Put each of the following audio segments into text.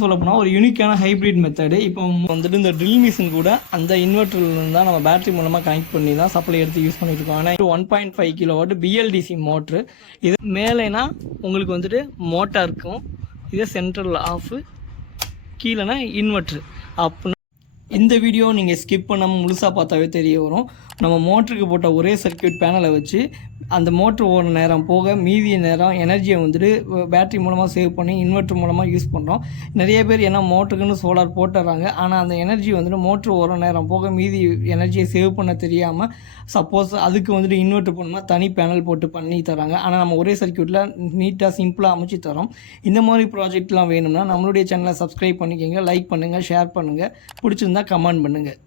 சொல்லப்போனால் ஒரு யூனிக்கான ஹைப்ரிட் மெத்தடு. இப்போ வந்துட்டு இந்த ட்ரில் மிஷின் கூட அந்த இன்வெர்டர்லேருந்து தான் நம்ம பேட்டரி மூலமாக கனெக்ட் பண்ணி தான் சப்ளை எடுத்து யூஸ் பண்ணிட்டு இருக்கோம். ஆனால் 1.5 கிலோவாட் பிஎல்டிசி மோட்ரு. இது மேலேனா உங்களுக்கு வந்துட்டு மோட்டார் இருக்கும், இதே சென்ட்ரல் ஆஃபு, கீழேனா இன்வெர்ட்ரு. அப்படின்னா இந்த வீடியோ நீங்கள் ஸ்கிப் பண்ணாமல் முழுசாக பார்த்தாவே தெரிய வரும். நம்ம மோட்டருக்கு போட்ட ஒரே சர்க்கியூட் பேனலை வச்சு அந்த மோட்ரு ஓடுற நேரம் போக மீதிய நேரம் எனர்ஜியை வந்துட்டு பேட்டரி மூலமாக சேவ் பண்ணி இன்வெர்ட்டர் மூலமாக யூஸ் பண்ணுறோம். நிறைய பேர் ஏன்னா மோட்டருக்குன்னு சோலார் போட்டுறாங்க, ஆனால் அந்த எனர்ஜி வந்துட்டு மோட்ரு ஓடுற நேரம் போக மீதி எனர்ஜியை சேவ் பண்ண தெரியாமல் சப்போஸ் அதுக்கு வந்துட்டு இன்வெர்ட்டர் பண்ணால் தனி பேனல் போட்டு பண்ணி தராங்க. ஆனால் நம்ம ஒரே சர்க்கியூட்டில் நீட்டாக சிம்பிளாக அமைச்சு தரோம். இந்த மாதிரி ப்ராஜெக்ட்லாம் வேணும்னா நம்மளுடைய சேனலை சப்ஸ்கிரைப் பண்ணிக்கோங்க, லைக் பண்ணுங்கள், ஷேர் பண்ணுங்கள், பிடிச்சிருந்தா கமெண்ட் பண்ணுங்கள்.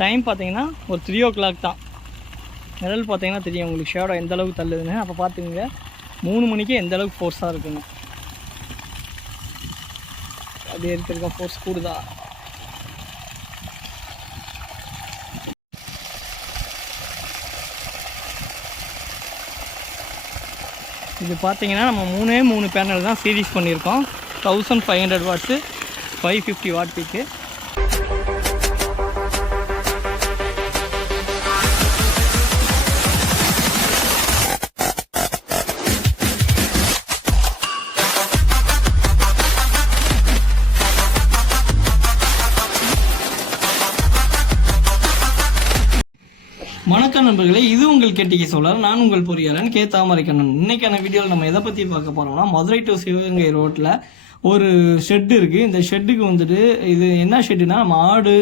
டைம் பார்த்தீங்கன்னா ஒரு 3 o'clock தான். நிழல் பார்த்தீங்கன்னா தெரியும் உங்களுக்கு ஷேடோ எந்த அளவுக்கு தள்ளுதுன்னு. அப்போ பார்த்துங்க 3 மணிக்கு எந்த அளவுக்கு ஃபோர்ஸாக இருக்குங்க. அப்படியே இருக்கிற ஃபோர்ஸ் கூடுதா. இது பார்த்தீங்கன்னா நம்ம 3 பேனல் தான் சீரீஸ் பண்ணியிருக்கோம். 1500 வாட்ஸு, 550 வாட் பீக்கு. வணக்கம் நண்பர்களே, இது உங்கள் கேட்டிகை சோலார். நான் உங்கள் பொறியாளன் கே தாமரைக்கண்ணன். இன்னைக்கான வீடியோவில் நம்ம எதை பற்றி பார்க்க போகிறோம்னா, மதுரை டு சிவகங்கை ரோட்டில் ஒரு ஷெட்டு இருக்குது. இந்த ஷெட்டுக்கு வந்துட்டு இது என்ன ஷெட்டுனா, நம்ம ஆடு,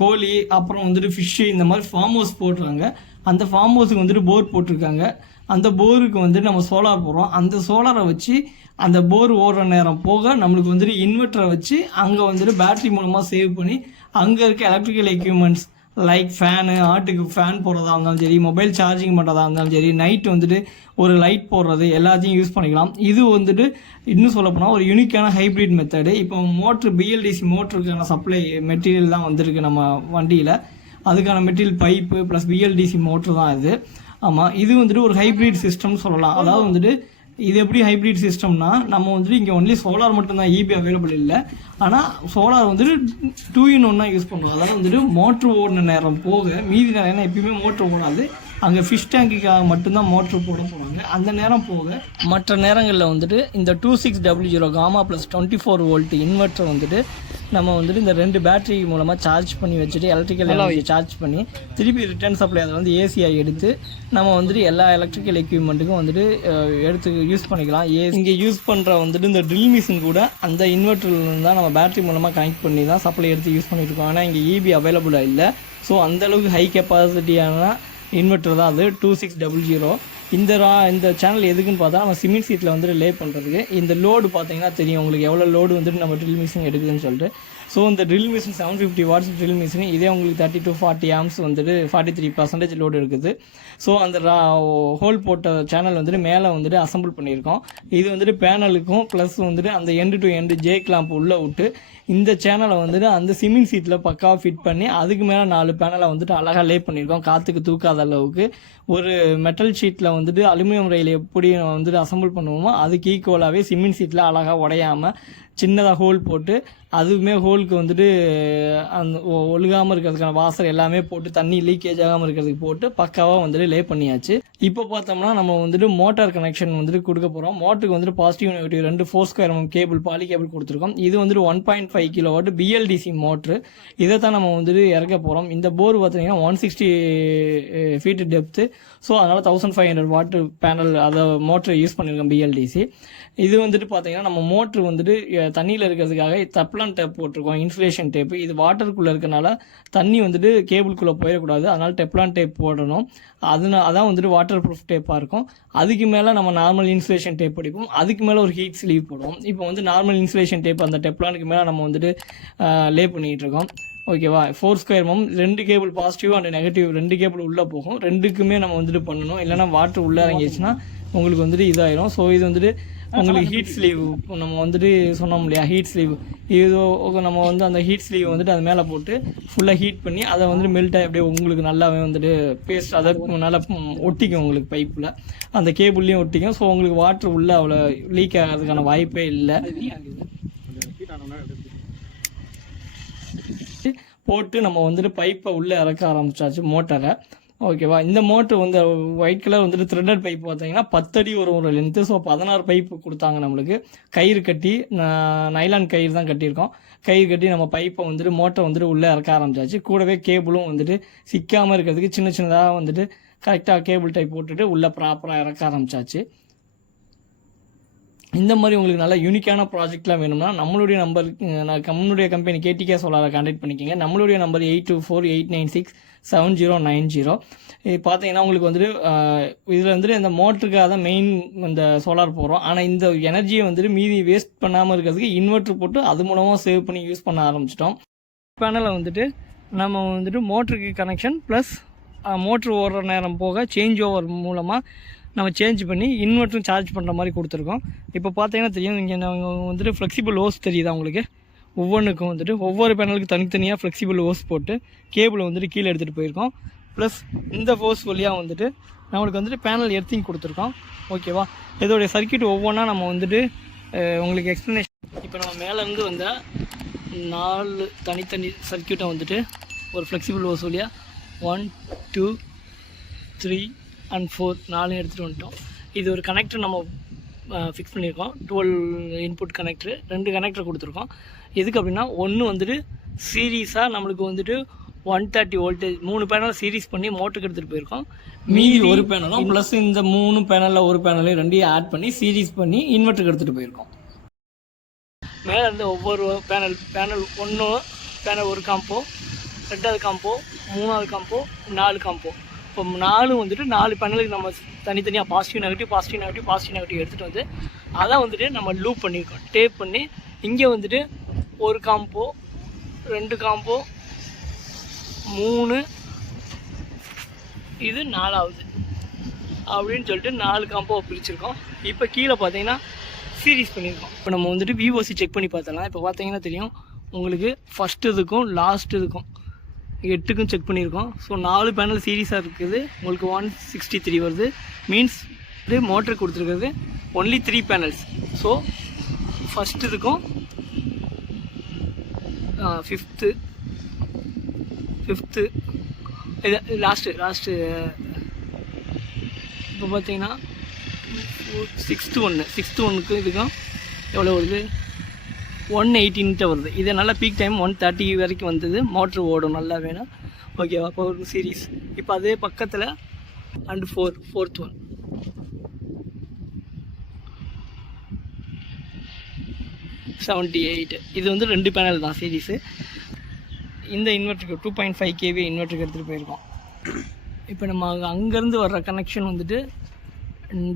கோழி, அப்புறம் வந்துட்டு ஃபிஷ்ஷு, இந்த மாதிரி ஃபார்ம் ஹவுஸ் போடுறாங்க. அந்த ஃபார்ம் ஹவுஸுக்கு வந்துட்டு போர் போட்டிருக்காங்க. அந்த போருக்கு வந்துட்டு நம்ம சோலார் போடுறோம். அந்த சோலாரை வச்சு அந்த போர் ஓடுற நேரம் போக நம்மளுக்கு வந்துட்டு இன்வெர்ட்டரை வச்சு அங்கே வந்துட்டு பேட்டரி மூலமாக சேவ் பண்ணி அங்கே இருக்க எலக்ட்ரிக்கல் எக்யூப்மெண்ட்ஸ் லைக் ஃபேனு, ஆட்டுக்கு ஃபேன் போடுறதா இருந்தாலும் சரி, மொபைல் சார்ஜிங் பண்ணுறதா இருந்தாலும் சரி, நைட் வந்துட்டு ஒரு லைட் போடுறது எல்லாத்தையும் யூஸ் பண்ணிக்கலாம். இது வந்துட்டு இன்னும் சொல்லப்போனால் ஒரு யூனிக்கான ஹைப்ரிட் மெத்தடு. இப்போ மோட்ரு பிஎல்டிசி மோட்டருக்கான சப்ளை மெட்டீரியல் தான் வந்திருக்கு நம்ம வண்டியில். அதுக்கான material pipe plus BLDC motor தான் இது. ஆமாம், இது வந்துட்டு ஒரு ஹைப்ரிட் சிஸ்டம் சொல்லலாம். அதாவது வந்துட்டு இது எப்படி ஹைப்ரிட் சிஸ்டம்னா, நம்ம வந்துட்டு இங்கே ஒன்லி சோலார் மட்டும்தான், இபி அவைலபிள் இல்லை. ஆனால் சோலார் வந்துட்டு 2 in 1 யூஸ் பண்ணுவோம். அதாவது வந்துட்டு மோட்ரு ஓடின நேரம் போக மீதி நேரம், ஏன்னா எப்பயுமே மோட்ரு ஓடாது, அங்கே ஃபிஷ் டேங்குக்காக மட்டும்தான் மோட்ரு போட போகிறாங்க. அந்த நேரம் போக மற்ற நேரங்களில் வந்துட்டு இந்த 2600 காமா ப்ளஸ் 24 வோல்ட் இன்வெர்ட்டர் வந்துட்டு நம்ம வந்துட்டு இந்த 2 பேட்டரி மூலமாக சார்ஜ் பண்ணி வச்சுட்டு எலக்ட்ரிக்கல் எனர்ஜி சார்ஜ் பண்ணி திருப்பி ரிட்டர்ன் சப்ளை அதை வந்து ஏசியாக எடுத்து நம்ம வந்துட்டு எல்லா எலக்ட்ரிக்கல் எக்யூப்மெண்ட்டுக்கும் வந்துட்டு எடுத்து யூஸ் பண்ணிக்கலாம். இங்கே யூஸ் பண்ணுற வந்துட்டு இந்த ட்ரில் மிஷின் கூட அந்த இன்வெர்ட்டர்லேருந்து தான் நம்ம பேட்டரி மூலமாக கனெக்ட் பண்ணி தான் சப்ளை எடுத்து யூஸ் பண்ணிட்டு இருக்கோம். ஆனால் இங்கே இபி அவைலபிளாக இல்லை. ஸோ அந்தளவுக்கு ஹை கெப்பாசிட்டியான இன்வெர்ட்டர் தான் அது 2600. இந்த சேனல் எதுக்குன்னு பார்த்தா, நம்ம சிமெண்ட் சீட்டில் வந்துட்டு லே பண்ணுறதுக்கு. இந்த லோடு பார்த்தீங்கன்னா தெரியும் உங்களுக்கு எவ்வளோ லோடு வந்துட்டு நம்ம ட்ரில் மிஷின் எடுக்குதுன்னு சொல்லிட்டு. ஸோ இந்த drill machine 750 watts drill machine, இதே உங்களுக்கு 30 to 40 amps வந்துட்டு 43% லோடு இருக்குது. ஸோ அந்த ஹோல் போட்ட சேனல் வந்துட்டு மேலே வந்துட்டு அசம்பிள் பண்ணியிருக்கோம். இது வந்துட்டு பேனலுக்கும் ப்ளஸ் வந்துட்டு அந்த end to end J clamp உள்ளே விட்டு இந்த சேனலை வந்துட்டு அந்த சிமெண்ட் சீட்டில் பக்காவாக ஃபிட் பண்ணி அதுக்கு மேலே 4 பேனலை வந்துட்டு அழகாக லே பண்ணியிருக்கோம். காற்றுக்கு தூக்காத அளவுக்கு ஒரு மெட்டல் ஷீட்டில் வந்துட்டு அலுமினியம் ரயில் எப்படி வந்துட்டு அசம்பிள் பண்ணுவோமோ அதுக்கு ஈக்குவலாகவே சிமெண்ட் சீட்டில் அழகாக உடையாமல் சின்னதாக ஹோல் போட்டு, அதுவுமே ஹோலுக்கு வந்துட்டு அந்த ஒழுகாமல் இருக்கிறதுக்கான வாசர் எல்லாமே போட்டு தண்ணி லீக்கேஜ் ஆகாமல் இருக்கிறதுக்கு போட்டு பக்காவாக வந்துட்டு லே பண்ணியாச்சு. இப்போ பார்த்தோம்னா நம்ம வந்துட்டு மோட்டார் கனெக்ஷன் வந்துட்டு கொடுக்க போகிறோம். மோட்டருக்கு வந்துட்டு positive negative 2 4² mm cable, poly cable கொடுத்துருக்கோம். இது வந்துட்டு 1.5 கிலோவாட் பிஎல்டிசி மோட்ரு. இதை தான் நம்ம வந்துட்டு இறக்க போகிறோம். இந்த போர் பார்த்தீங்கன்னா 160 feet டெப்த்து. ஸோ அதனால் 1500 வாட் பேனல் அதை மோட்ரு யூஸ் பண்ணியிருக்கோம் பிஎல்டிசி. இது வந்துட்டு பார்த்தீங்கன்னா நம்ம மோட்ரு வந்துட்டு தண்ணியில் இருக்கிறதுக்காக டெப்லான் டேப் போட்டிருக்கோம், இன்சுலேஷன் டேப்பு. இது வாட்டருக்குள்ளே இருக்கனால தண்ணி வந்துட்டு கேபிள்குள்ளே போயிடக்கூடாது, அதனால் டெப்லான் டேப் போடணும். அதான் வந்துட்டு வாட்டர் ப்ரூஃப் டேப்பாக இருக்கும். அதுக்கு மேலே நம்ம நார்மல் இன்சுலேஷன் டேப் அடிப்போம். அதுக்கு மேலே ஒரு ஹீட் ஸ்லீவ் போடுவோம். இப்போ வந்து நார்மல் இன்சுலேஷன் டேப் அந்த டெப்லானுக்கு மேலே நம்ம வந்துட்டு லே பண்ணிகிட்டு இருக்கோம். ஓகேவா, 4² mm 2 cable positive and negative 2 cable உள்ளே போகும். 2க்குமே நம்ம வந்துட்டு பண்ணணும், இல்லைனா வாட்டர் உள்ளே இறங்கிடுச்சுன்னா உங்களுக்கு வந்துட்டு இதாயிரும். ஸோ இது வந்துட்டு உங்களுக்கு ஹீட் ஸ்லீவ் நம்ம வந்துட்டு சொன்னோம் இல்லையா, ஹீட் ஸ்லீவ் ஏதோ நம்ம வந்து அந்த ஹீட் ஸ்லீவ் வந்துட்டு அது மேலே போட்டு ஃபுல்லாக ஹீட் பண்ணி அதை வந்துட்டு மெல்ட் ஆகி அப்படியே உங்களுக்கு நல்லாவே வந்துட்டு பேஸ்ட் அதை நல்லா ஒட்டிக்கும் உங்களுக்கு பைப்பில், அந்த கேபிள்லேயும் ஒட்டிக்கும். ஸோ உங்களுக்கு வாட்ரு உள்ளே அவ்வளோ லீக் ஆகிறதுக்கான வாய்ப்பே இல்லை. போட்டு நம்ம வந்துட்டு பைப்பை உள்ளே இறக்க ஆரம்பிச்சாச்சு மோட்டரை. ஓகேவா, இந்த மோட்ரு வந்து ஒயிட் கலர் வந்துட்டு த்ரெட்டட் பைப் பார்த்தீங்கன்னா 10 அடி ஒரு லென்த்து. ஸோ 16 பைப்பு கொடுத்தாங்க நம்மளுக்கு. கயிறு கட்டி நைலான் கயிறு தான் கட்டியிருக்கோம். கயிறு கட்டி நம்ம பைப்பை வந்துட்டு மோட்டரை வந்துட்டு உள்ளே இறக்க ஆரம்பிச்சாச்சு. கூடவே கேபிளும் வந்துட்டு சிக்காமல் இருக்கிறதுக்கு சின்ன சின்னதாக வந்துட்டு கரெக்டாக கேபிள் டைப் போட்டுட்டு உள்ளே ப்ராப்பராக இறக்க ஆரம்பிச்சாச்சு. இந்த மாதிரி உங்களுக்கு நல்ல யூனிக்கான ப்ராஜெக்ட்லாம் வேணும்னா நம்மளுடைய நம்பர், நம்மளுடைய கம்பெனி கேடிகே சோலாரை கான்டாக்ட் பண்ணிக்கோங்க. நம்மளுடைய நம்பர் 8248967090. இது பார்த்தீங்கன்னா உங்களுக்கு வந்துட்டு இதில் வந்துட்டு இந்த மோட்டருக்காக தான் மெயின் இந்த சோலார் போகிறோம். ஆனால் இந்த எனர்ஜியை வந்துட்டு மீதி வேஸ்ட் பண்ணாமல் இருக்கிறதுக்கு இன்வெர்ட்ரு போட்டு அது மூலமாக சேவ் பண்ணி யூஸ் பண்ண ஆரம்பிச்சிட்டோம். பேனலை வந்துட்டு நம்ம வந்துட்டு மோட்டருக்கு கனெக்ஷன் ப்ளஸ் மோட்ரு ஓடுற நேரம் போக சேஞ்ச் ஓவர் மூலமாக நம்ம சேஞ்ச் பண்ணி இன்வெர்ட்டரும் சார்ஜ் பண்ணுற மாதிரி கொடுத்துருக்கோம். இப்போ பார்த்தீங்கன்னா தெரியும், இங்கே நாங்கள் வந்துட்டு ஃப்ளெக்சிபிள் ஹோஸ் தெரியுதா உங்களுக்கு, ஒவ்வொன்றுக்கும் வந்துட்டு ஒவ்வொரு பேனலுக்கு தனித்தனியாக ஃப்ளெக்சிபிள் ஹோஸ் போட்டு கேபிள் வந்துட்டு கீழே எடுத்துகிட்டு போயிருக்கோம். ப்ளஸ் இந்த ஹோஸ் வழியாக வந்துட்டு நம்மளுக்கு வந்துட்டு பேனல் எர்த்திங் கொடுத்துருக்கோம். ஓகேவா, இதோடைய சர்க்கியூட் ஒவ்வொன்றா நம்ம வந்துட்டு உங்களுக்கு எக்ஸ்ப்ளனேஷன். இப்போ நம்ம மேலேருந்து வந்த 4 தனித்தனி சர்க்கியூட்டை வந்துட்டு ஒரு ஃப்ளெக்சிபிள் ஹோஸ் வழியாக 1 2 3 and 4 4 எடுத்துகிட்டு வந்துட்டோம். இது ஒரு கனெக்டர் நம்ம ஃபிக்ஸ் பண்ணியிருக்கோம். 12 இன்புட் கனெக்டரு, 2 கனெக்டர் கொடுத்துருக்கோம். எதுக்கு அப்படின்னா, ஒன்று வந்துட்டு சீரீஸாக நம்மளுக்கு வந்துட்டு 130 வோல்டேஜ் 3 பேனல் சீரீஸ் பண்ணி மோட்டருக்கு எடுத்துகிட்டு போயிருக்கோம். மீதி ஒரு பேனலும் ப்ளஸ் இந்த 3 பேனலில் ஒரு பேனலையும் 2 ஆட் பண்ணி சீரீஸ் பண்ணி இன்வெர்ட்டருக்கு எடுத்துகிட்டு போயிருக்கோம். மேலே இருந்து ஒவ்வொரு பேனல் 1 பேனல் ஒரு காம்போ, 2வது காம்போ, 3வது காம்போ, 4 காம்போ. இப்போ 4 வந்துட்டு 4 பேனலுக்கு நம்ம தனித்தனியாக பாசிட்டிவ் நெகட்டிவ் எடுத்துகிட்டு வந்து அதை வந்துட்டு நம்ம லூப் பண்ணியிருக்கோம். டேப் பண்ணி இங்கே வந்துட்டு ஒரு காம்போ, 2 காம்போ, 3, இது 4வது அப்படின்னு சொல்லிட்டு 4 காம்போவை பிரிச்சுருக்கோம். இப்போ கீழே பார்த்தீங்கன்னா சீரீஸ் பண்ணியிருக்கோம். இப்போ நம்ம வந்துட்டு விஓசி செக் பண்ணி பார்த்தலாம். இப்போ பார்த்தீங்கன்னா தெரியும் உங்களுக்கு, ஃபஸ்ட்டு இதுக்கும் லாஸ்ட் இதுக்கும் 8க்கும் செக் பண்ணியிருக்கோம். ஸோ 4 பேனல் சீரீஸாக இருக்குது. உங்களுக்கு 163 வருது. மீன்ஸ் இது மோட்டர் கொடுத்துருக்கிறது ஒன்லி 3 பேனல்ஸ். ஸோ ஃபஸ்ட்டு இதுக்கும் 5th இது லாஸ்ட்டு இப்போ பார்த்தீங்கன்னா 6th ஒன்றுக்கு இதுக்கும் எவ்வளோ வருது, 118 வருது. இது நல்லா பீக் டைம் 130 வரைக்கும் வந்தது. மோட்ரு ஓடும் நல்லா வேணும். ஓகேவா, இப்போ ஒரு சீரீஸ். இப்போ அதே பக்கத்தில் அண்ட் 4th ஒன் 78. இது வந்து 2 பேனல் தான் சீரீஸு. இந்த இன்வெர்ட்டருக்கு 2.5 kV இன்வெர்ட்டருக்கு எடுத்துகிட்டு போயிருக்கோம். இப்போ நம்ம அங்கேருந்து வர்ற கனெக்ஷன் வந்துட்டு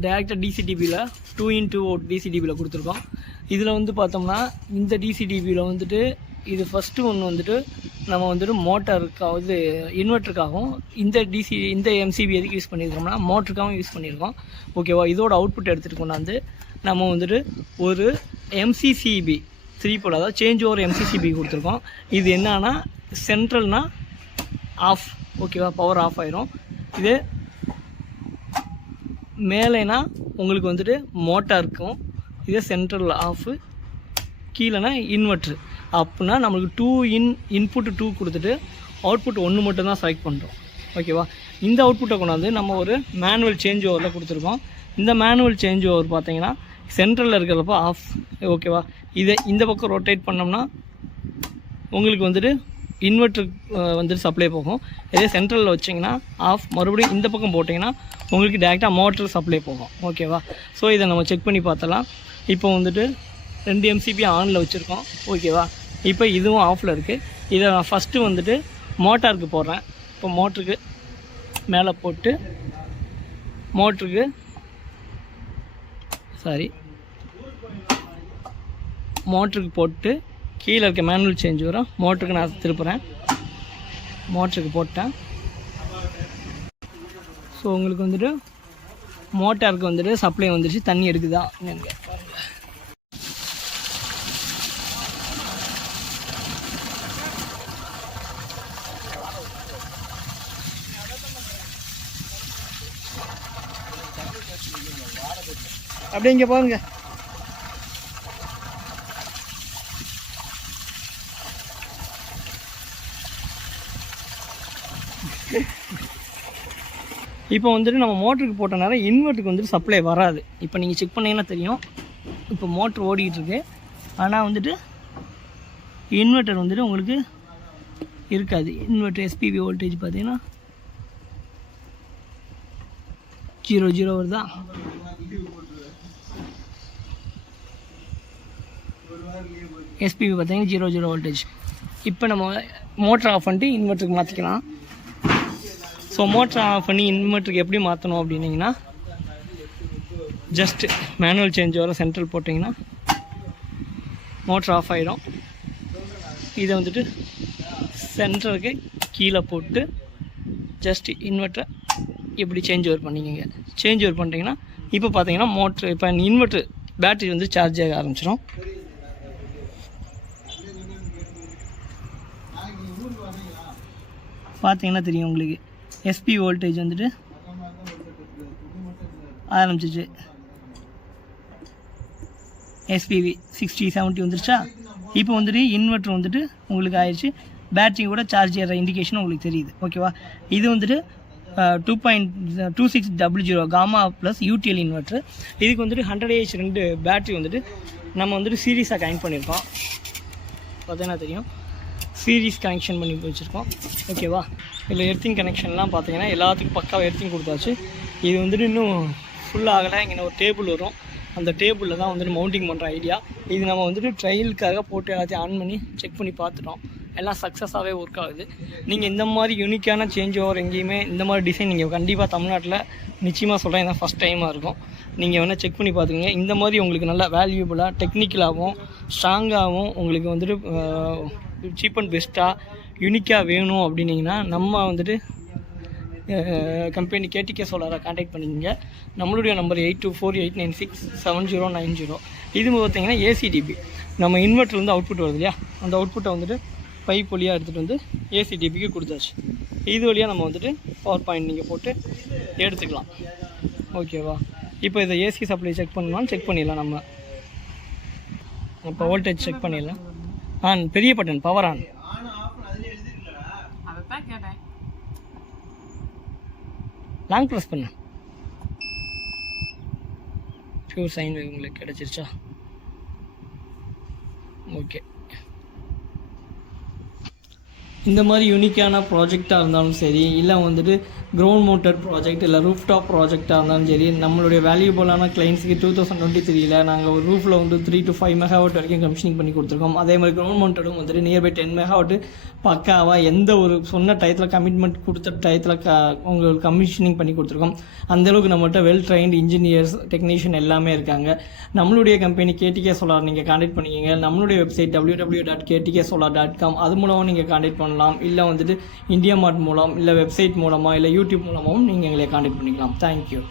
டேரெக்டாக டிசிடிபியில் 2x2 டிசிடிபியில் கொடுத்துருக்கோம். இதில் வந்து பார்த்தோம்னா இந்த டிசிடிபியில் வந்துட்டு இது ஃபஸ்ட்டு ஒன்று வந்துட்டு நம்ம வந்துட்டு மோட்டருக்காவது இன்வெர்ட்டருக்காகவும் இந்த எம்சிபி எதுக்கு யூஸ் பண்ணியிருக்கோம்னா மோட்டருக்காகவும் யூஸ் பண்ணியிருக்கோம். ஓகேவா, இதோட அவுட்புட் எடுத்துகிட்டு கொண்டாந்து நம்ம வந்துட்டு ஒரு எம்சிசிபி 3 போல், அதாவது சேஞ்ச் ஓவர் எம்சிசிபி கொடுத்துருக்கோம். இது என்னன்னா சென்ட்ரல்னால் ஆஃப், ஓகேவா, பவர் ஆஃப் ஆயிரும். இது மேலேனா உங்களுக்கு வந்துட்டு மோட்டார் இருக்கும், இதே சென்ட்ரல் ஆஃபு, கீழேனா இன்வெர்ட்ரு. அப்படின்னா நம்மளுக்கு 2 இன்புட்டு 2 கொடுத்துட்டு அவுட்புட் 1 மட்டும் தான் செலக்ட் பண்ணுறோம். ஓகேவா, இந்த அவுட்புட்டை கொண்டாந்து நம்ம ஒரு மேனுவல் சேஞ்ச் ஓவரில் கொடுத்துருக்கோம். இந்த மேனுவல் சேஞ்ச் ஓவர் பார்த்தீங்கன்னா சென்ட்ரலில் இருக்கிறப்போ ஆஃப். ஓகேவா, இதை இந்த பக்கம் ரொட்டேட் பண்ணோம்னா உங்களுக்கு வந்துட்டு இன்வெர்ட்டருக்கு வந்துட்டு சப்ளை போகும். இதே சென்ட்ரலில் வச்சிங்கன்னா ஆஃப், மறுபடியும் இந்த பக்கம் போட்டிங்கன்னா உங்களுக்கு டேரெக்டாக மோட்டர் சப்ளை போகும். ஓகேவா, ஸோ இதை நம்ம செக் பண்ணி பார்த்தலாம். இப்போ வந்துட்டு 2 எம்சிபி ஆனில் வச்சுருக்கோம். ஓகேவா, இப்போ இதுவும் ஆஃபில் இருக்குது. இதை நான் ஃபஸ்ட்டு வந்துட்டு மோட்டாருக்கு போடுறேன். இப்போ மோட்டருக்கு மேலே போட்டு மோட்டருக்கு போட்டு கீழே இருக்க மேனுவல் சேஞ்ச் வரும். மோட்டருக்கு நான் திருப்புறேன். மோட்டருக்கு போட்டேன். ஸோ உங்களுக்கு வந்துட்டு மோட்டாருக்கு வந்துட்டு சப்ளை வந்துடுச்சு. தண்ணி எடுக்குதா பாருங்கள். அப்படியே இங்கே பாருங்க. இப்போ வந்துட்டு நம்ம மோட்டருக்கு போட்டனால இன்வெர்ட்டருக்கு வந்துட்டு சப்ளை வராது. இப்போ நீங்கள் செக் பண்ணிங்கன்னா தெரியும், இப்போ மோட்ரு ஓடிக்கிட்டுருக்கு. ஆனால் வந்துட்டு இன்வெர்ட்டர் வந்துட்டு உங்களுக்கு இருக்காது. இன்வெர்ட்டர் எஸ்பிபி வோல்டேஜ் பார்த்தீங்கன்னா 0 வருதா? எஸ்பிபி பார்த்தீங்கன்னா 0 வோல்டேஜ். இப்போ நம்ம மோட்டர் ஆஃப் பண்ணிட்டு இன்வெர்ட்டருக்கு மாற்றிக்கலாம். ஸோ மோட்டர் ஆஃப் பண்ணி இன்வெர்ட்டருக்கு எப்படி மாற்றணும் அப்படின்னிங்கன்னா, ஜஸ்ட் மேனுவல் சேஞ்ச் வர சென்ட்ரல் போட்டிங்கன்னா மோட்டர் ஆஃப் ஆகிடும். இதை வந்துட்டு சென்டருக்கு கீழே போட்டு ஜஸ்ட் இன்வெர்ட்டரை இப்படி சேஞ்ச் ஓவர் பண்ணிக்கோங்க. சேஞ்ச் ஓவர் பண்ணிட்டீங்கன்னா இப்போ பார்த்தீங்கன்னா மோட்ரு இப்போ இன்வெர்ட்ரு பேட்டரி வந்து சார்ஜ் ஆக ஆரம்பிச்சிடும். பார்த்தீங்கன்னா தெரியும் உங்களுக்கு, எஸ்பி வோல்டேஜ் வந்துட்டு ஆரம்பிச்சிச்சு. எஸ்பிவி 60-70 வந்துருச்சா? இப்போ வந்துட்டு இன்வெர்ட்ரு வந்துட்டு உங்களுக்கு ஆயிடுச்சு. பேட்டரி கூட சார்ஜ் ஏற இண்டிகேஷன் உங்களுக்கு தெரியுது. ஓகேவா? இது வந்துட்டு 2.2600 காமா ப்ளஸ் யூடிஎல் இன்வெர்ட்ரு. இதுக்கு வந்துட்டு 100Ah 2 பேட்டரி வந்துட்டு நம்ம வந்துட்டு சீரீஸாக கனெக்ட் பண்ணியிருக்கோம். பார்த்தீங்கன்னா தெரியும், சீரீஸ் கனெக்ஷன் பண்ணி வச்சுருக்கோம். ஓகேவா? இதில் எர்த்திங் கனெக்ஷன்லாம் பார்த்தீங்கன்னா எல்லாத்துக்கும் பக்காவாக எர்த்திங் கொடுத்தாச்சு. இது வந்துட்டு இன்னும் ஃபுல்லாகலை. இங்கே ஒரு டேபிள் வரும், அந்த டேபிளில் தான் வந்துட்டு மவுண்டிங் பண்ணுற ஐடியா. இது நம்ம வந்துட்டு ட்ரையலுக்காக போட்டு எல்லாத்தையும் ஆன் பண்ணி செக் பண்ணி பார்த்துட்டோம். எல்லாம் சக்ஸஸாகவே ஒர்க் ஆகுது. நீங்கள் இந்த மாதிரி யூனிக்கான சேஞ்ச் ஓவர் எங்கேயுமே இந்த மாதிரி டிசைன் நீங்கள் கண்டிப்பாக தமிழ்நாட்டில் நிச்சயமாக சொல்கிறேன், இதான் ஃபஸ்ட் டைமாக இருக்கும். நீங்கள் வேணால் செக் பண்ணி பார்த்துக்கங்க. இந்த மாதிரி உங்களுக்கு நல்லா வேல்யூபுளாக டெக்னிக்கலாகவும் ஸ்ட்ராங்காகவும் உங்களுக்கு வந்துட்டு சீப் அண்ட் பெஸ்ட்டாக யூனிக்காக வேணும் அப்படின்னிங்கன்னா நம்ம வந்துட்டு கம்பெனி கேடிகே சோலாரை கான்டாக்ட் பண்ணிக்கங்க. நம்மளுடைய நம்பர் 8248967090. இது பார்த்திங்கன்னா ஏசிடிபி. நம்ம இன்வெர்ட்டர்லேருந்து அவுட்புட் வருது இல்லையா, அந்த அவுட்புட்டை வந்துட்டு பைப் வழியாக எடுத்துகிட்டு வந்து ஏசிடிபிக்கு கொடுத்தாச்சு. இது வழியாக நம்ம வந்துட்டு பவர் பாயிண்ட் நீங்கள் போட்டு எடுத்துக்கலாம். ஓகேவா? இப்போ இதை ஏசி சப்ளை செக் பண்ணணும்னு செக் பண்ணிடலாம். நம்ம இப்போ வோல்டேஜ் செக் பண்ணிடலாம். ஆன், பெரிய button power on. Long press பண்ணு. ப்யூர் சைன் வேவ் உங்களுக்கு கிடச்சிருச்சா? ஓகே. இந்த மாதிரி யூனிக்கான ப்ராஜெக்டாக இருந்தாலும் சரி, இல்லை வந்துட்டு கிரவுண்ட் மவுண்டட் ப்ராஜெக்ட் இல்லை ரூஃப் டாப் ப்ராஜெக்டாக இருந்தாலும் சரி, நம்மளுடைய வேல்யூபலான கிளைண்ட்ஸுக்கு 2023 நாங்கள் ஒரு ரூஃபில் வந்து 3 to 5 மெகாவாட் வரைக்கும் கமிஷனிங் பண்ணி கொடுத்துருக்கோம். அதே மாதிரி கிரவுண்ட் மவுண்டடும் வந்துட்டு நியர்பை 10 மெகாவாட் பக்காவாக எந்த ஒரு சொன்ன டயத்தில் கமிட்மெண்ட் கொடுத்த டயத்தில் உங்களுக்கு கமிஷனிங் பண்ணி கொடுத்துருக்கோம். அந்தளவுக்கு நம்மள்கிட்ட வெல் ட்ரைன்டு இன்ஜினியர்ஸ் டெக்னீஷியன் எல்லாமே இருக்காங்க. நம்மளுடைய கம்பெனி கேடிகே சோலார் நீங்கள் கான்டாக்ட் பண்ணிக்கங்க. நம்மளுடைய வெப்சைட் www.ktksolar.com, அது மூலமாக நீங்கள் கான்டாக்ட் பண்ணலாம். இல்லை வந்துட்டு இந்தியா மார்ட் மூலம், இல்லை வெப்சைட் மூலமாக, இல்லை யூடியூப் மூலமாகவும் நீங்கள் எங்களை கான்டாக்ட் பண்ணிக்கலாம். தேங்க்யூ.